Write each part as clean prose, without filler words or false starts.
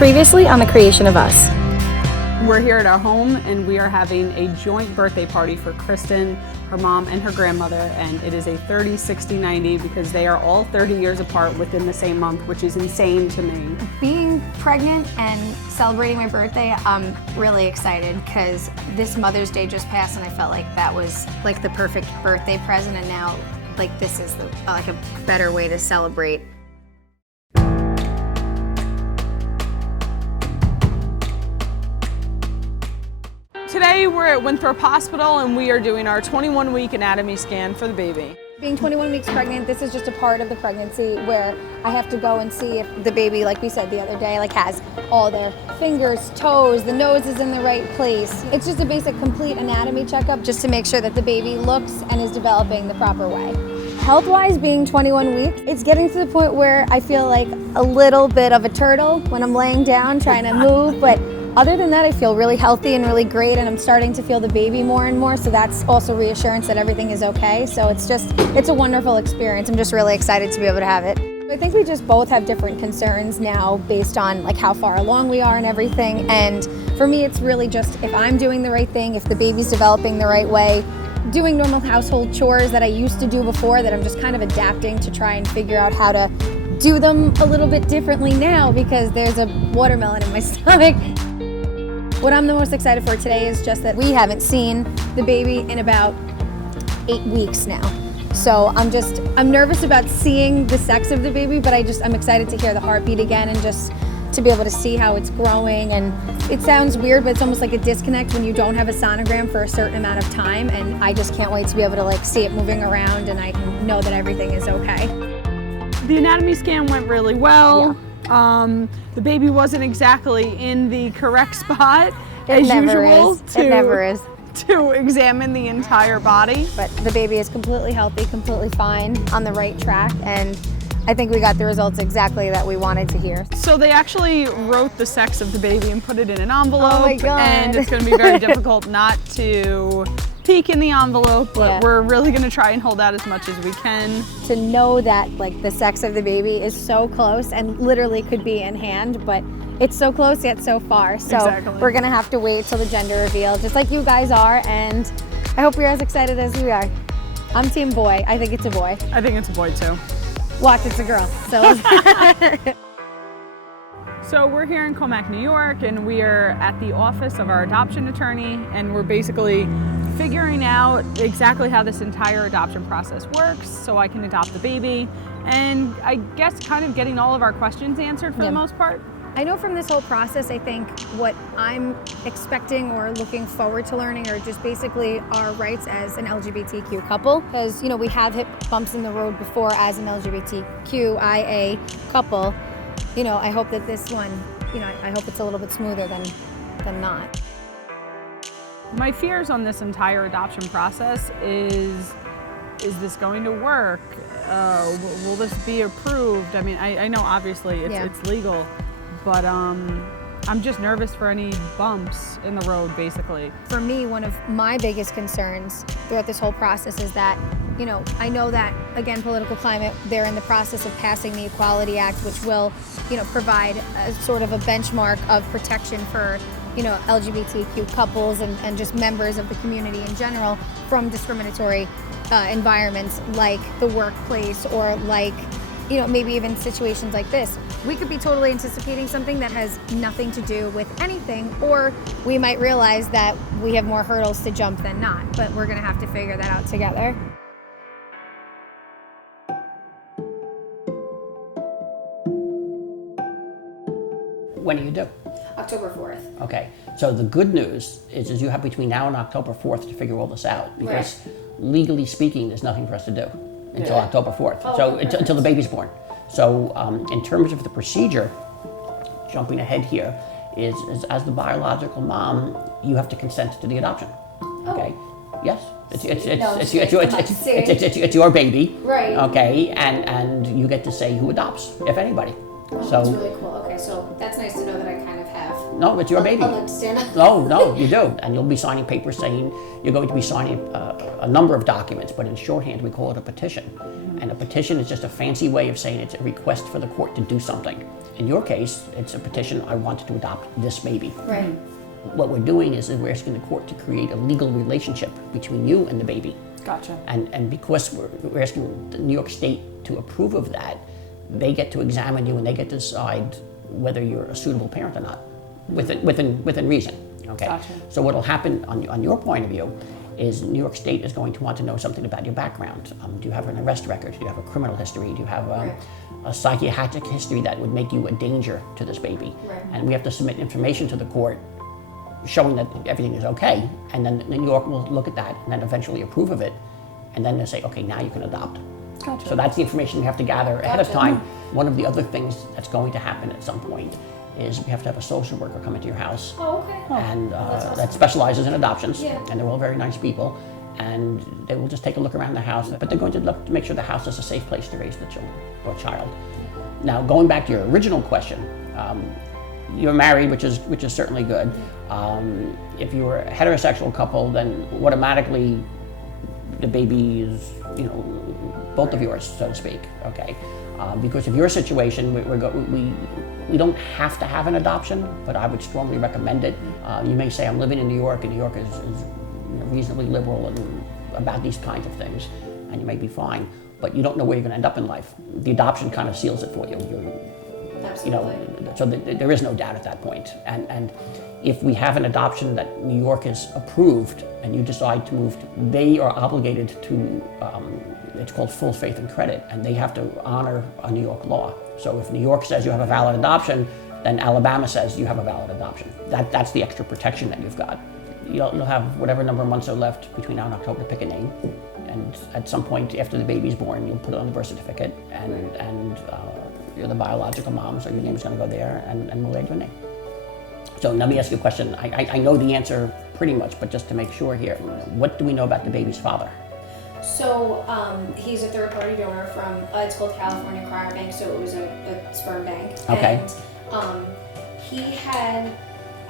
Previously on The Creation of Us. We're here at our home and we are having a joint birthday party for Kristen, her mom, and her grandmother, and it is a 30, 60, 90 because they are all 30 years apart within the same month, which is insane to me. Being pregnant and celebrating my birthday, I'm really excited because this Mother's Day just passed and I felt like that was like the perfect birthday present, and now like this is like a better way to celebrate. Today we're at Winthrop Hospital and we are doing our 21-week anatomy scan for the baby. Being 21 weeks pregnant, this is just a part of the pregnancy where I have to go and see if the baby, like we said the other day, like has all their fingers, toes, the nose is in the right place. It's just a basic complete anatomy checkup just to make sure that the baby looks and is developing the proper way. Health-wise, being 21 weeks, it's getting to the point where I feel like a little bit of a turtle when I'm laying down trying to move, but other than that, I feel really healthy and really great, and I'm starting to feel the baby more and more, so that's also reassurance that everything is okay. So it's a wonderful experience. I'm just really excited to be able to have it. I think we just both have different concerns now based on like how far along we are and everything, and for me it's really just if I'm doing the right thing, if the baby's developing the right way, doing normal household chores that I used to do before that I'm just kind of adapting to try and figure out how to do them a little bit differently now because there's a watermelon in my stomach. What I'm the most excited for today is just that we haven't seen the baby in about 8 weeks now. So I'm nervous about seeing the sex of the baby, but I'm excited to hear the heartbeat again and just to be able to see how it's growing. And it sounds weird, but it's almost like a disconnect when you don't have a sonogram for a certain amount of time, and I just can't wait to be able to like see it moving around and I can know that everything is okay. The anatomy scan went really well. Yeah. The baby wasn't exactly in the correct spot It never is to examine the entire body. But the baby is completely healthy, completely fine, on the right track, and I think we got the results exactly that we wanted to hear. So they actually wrote the sex of the baby and put it in an envelope. Oh my God. And it's going to be very difficult not to peek in the envelope, but Yeah. we're really going to try and hold out as much as we can. To know that like the sex of the baby is so close and literally could be in hand, but it's so close yet so far. So Exactly. We're gonna have to wait till the gender reveal, just like you guys are, and I hope you're as excited as we are. I'm team boy. I think it's a boy. I think it's a boy too. Watch, it's a girl. So So we're here in Comac, New York, and we are at the office of our adoption attorney, and we're basically figuring out exactly how this entire adoption process works so I can adopt the baby, and I guess kind of getting all of our questions answered for the most part. I know from this whole process, I think what I'm expecting or looking forward to learning are just basically our rights as an LGBTQ couple. Because, we have hit bumps in the road before as an LGBTQIA couple. I hope that this one, I hope it's a little bit smoother than not. My fears on this entire adoption process is this going to work? Will this be approved? I mean, I know obviously it's legal, but I'm just nervous for any bumps in the road, basically. For me, one of my biggest concerns throughout this whole process is that, I know that, again, political climate, they're in the process of passing the Equality Act, which will, provide a sort of a benchmark of protection for, LGBTQ couples and just members of the community in general from discriminatory environments like the workplace or like, maybe even situations like this. We could be totally anticipating something that has nothing to do with anything, or we might realize that we have more hurdles to jump than not, but we're gonna have to figure that out together. When are you due? October 4th. Okay, so the good news is you have between now and October 4th to figure all this out, because legally speaking, there's nothing for us to do until October 4th, until the baby's born. So in terms of the procedure, jumping ahead here, is as the biological mom, you have to consent to the adoption. Okay? Yes. It's your baby. Right. Okay, and you get to say who adopts, if anybody. That's really cool. Okay, so that's nice to know that I kind of have. No, it's your baby. A leg to stand on. No, you do. And you'll be signing papers saying you're going to be signing a number of documents, but in shorthand we call it a petition. And a petition is just a fancy way of saying it's a request for the court to do something. in your case, it's a petition, I wanted to adopt this baby. Right. What we're doing is we're asking the court to create a legal relationship between you and the baby. Gotcha. And because we're asking the New York State to approve of that, they get to examine you and they get to decide whether you're a suitable parent or not, within reason. Okay. Gotcha. So what'll happen on your point of view is New York State is going to want to know something about your background. Do you have an arrest record? Do you have a criminal history? Do you have a psychiatric history that would make you a danger to this baby? Right. And we have to submit information to the court showing that everything is okay, and then New York will look at that and then eventually approve of it, and then they'll say, okay, now you can adopt. Gotcha. So that's the information we have to gather ahead of time. One of the other things that's going to happen at some point is we have to have a social worker come into your house. Oh, okay. And that's awesome. that specializes in adoptions, Yeah. and they're all very nice people, and they will just take a look around the house, but they're going to look to make sure the house is a safe place to raise the children or child. Now, going back to your original question, you're married, which is certainly good. If you were a heterosexual couple, then automatically the baby is, both of yours, so to speak. Okay, because of your situation, we don't have to have an adoption, but I would strongly recommend it. You may say, I'm living in New York, and New York is reasonably liberal and about these kinds of things, and you may be fine, but you don't know where you're going to end up in life. The adoption kind of seals it for you. Absolutely. So there is no doubt at that point. And if we have an adoption that New York has approved and you decide to move, they are obligated to, it's called full faith and credit, and they have to honor a New York law. So if New York says you have a valid adoption, then Alabama says you have a valid adoption. That's the extra protection that you've got. You'll have whatever number of months are left between now and October to pick a name. And at some point after the baby's born, you'll put it on the birth certificate, and you're the biological mom, so your name is going to go there, and we'll add your name. So let me ask you a question. I know the answer pretty much, but just to make sure here, what do we know about the baby's father? So he's a third-party donor from, it's called California Cryobank, so it was a sperm bank. Okay. And he had,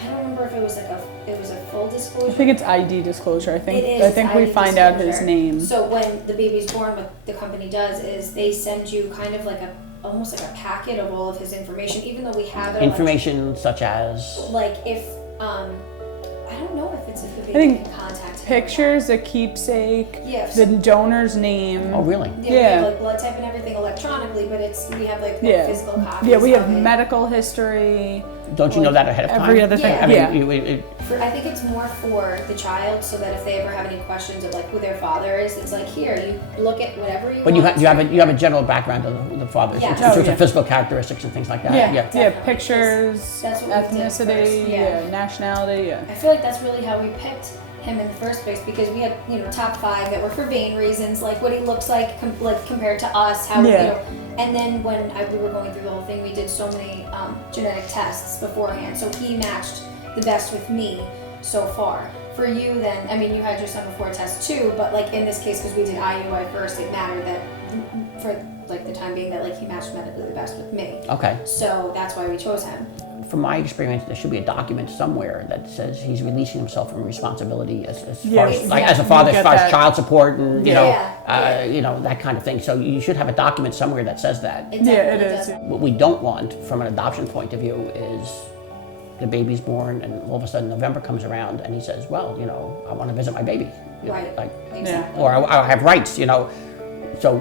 I don't remember if it was a full disclosure. I think it's ID disclosure. I think It is we ID find out his disclosure. name. So when the baby's born, what the company does is they send you kind of like almost like a packet of all of his information, even though we have it. Information such as? Like if, I don't know if the baby think can contact him. Pictures, a keepsake, Yeah. the donor's name. Oh, really? Yeah, we have like blood type and everything electronically, but we have like the physical copies. Yeah, we have of it. medical history. Don't you know that ahead of time? Every other thing. Yeah. I mean, I think it's more for the child, so that if they ever have any questions of like who their father is, it's like, here, you look at whatever you but want. you have a general background of the father, Yeah. in terms Oh, of physical characteristics and things like that. Yeah, Definitely. pictures, That's what we did ethnicity, first, yeah. nationality, I feel like that's really how we picked him in the first place, because we had top 5 that were for vain reasons, like what he looks like, compared to us, how and then when we were going through the whole thing, we did so many genetic tests beforehand, so he matched the best with me so far. For you then, I mean, you had your son before test too, but like in this case, because we did IUI first, it mattered that for like the time being that like he matched medically the best with me. Okay. So that's why we chose him. From my experience, there should be a document somewhere that says he's releasing himself from responsibility as far as, like, as a father, as far as child support and that kind of thing. So you should have a document somewhere that says that. It definitely is. does. What we don't want from an adoption point of view is the baby's born and all of a sudden November comes around and he says, well, I want to visit my baby. Right. Like, Exactly. or I have rights, So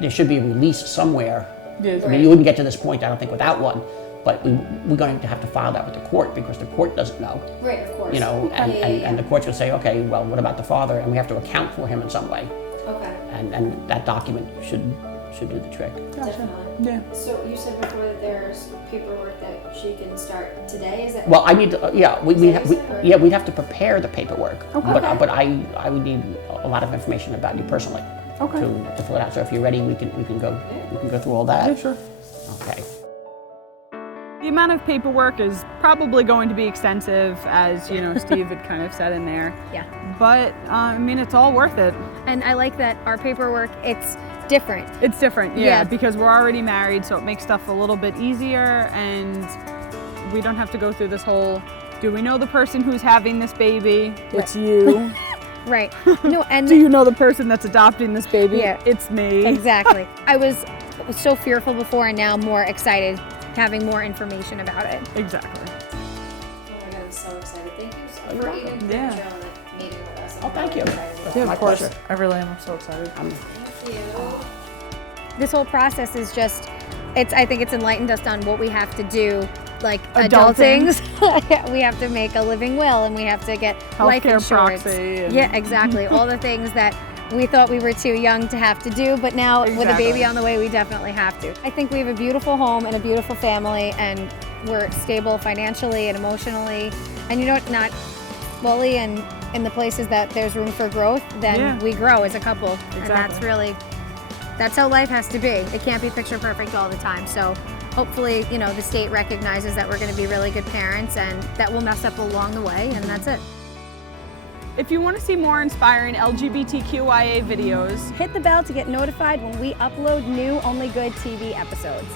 there should be a release somewhere. Yes. I mean, you wouldn't get to this point, I don't think, without one. But we're going to have to file that with the court because the court doesn't know. Right, of course. And the court's will say, okay, well, what about the father? And we have to account for him in some way. Okay. And that document should do the trick. Definitely. Yeah. So you said before that there's paperwork that she can start today. Is that? Well, I need to, we'd have to prepare the paperwork. Okay. But I would need a lot of information about you personally. Okay. To fill it out. So if you're ready, we can go through all that. Yeah, sure. Okay. The amount of paperwork is probably going to be extensive, as Steve had kind of said in there. Yeah. But I mean, it's all worth it. And I like that our paperwork, it's different. It's different, Yeah. because we're already married, so it makes stuff a little bit easier, and we don't have to go through this whole, do we know the person who's having this baby? It's you. Right. No, and Do you know the person that's adopting this baby? Yeah. It's me. exactly. I was so fearful before, and now I'm more excited having more information about it. Exactly. Oh my God, I'm so excited. Thank you so for even doing Yeah. the meeting with us. Oh, thank you. Yeah, My of course. pleasure. I really am. I'm so excited. Thank you. This whole process is just, I think it's enlightened us on what we have to do, like Adulting. adultings. We have to make a living will, and we have to get life Healthcare insurance. proxy and- Yeah, exactly. All the things that we thought we were too young to have to do, but now with a Exactly. baby on the way, we definitely have to. I think we have a beautiful home and a beautiful family, and we're stable financially and emotionally, and not fully and in the places that there's room for growth, then Yeah. we grow as a couple. And that's Exactly. that's how life has to be. It can't be picture perfect all the time. So hopefully, the state recognizes that we're going to be really good parents, and that we'll mess up along the way, and that's it. If you want to see more inspiring LGBTQIA videos, Hit the bell to get notified when we upload new OnlyGood TV episodes.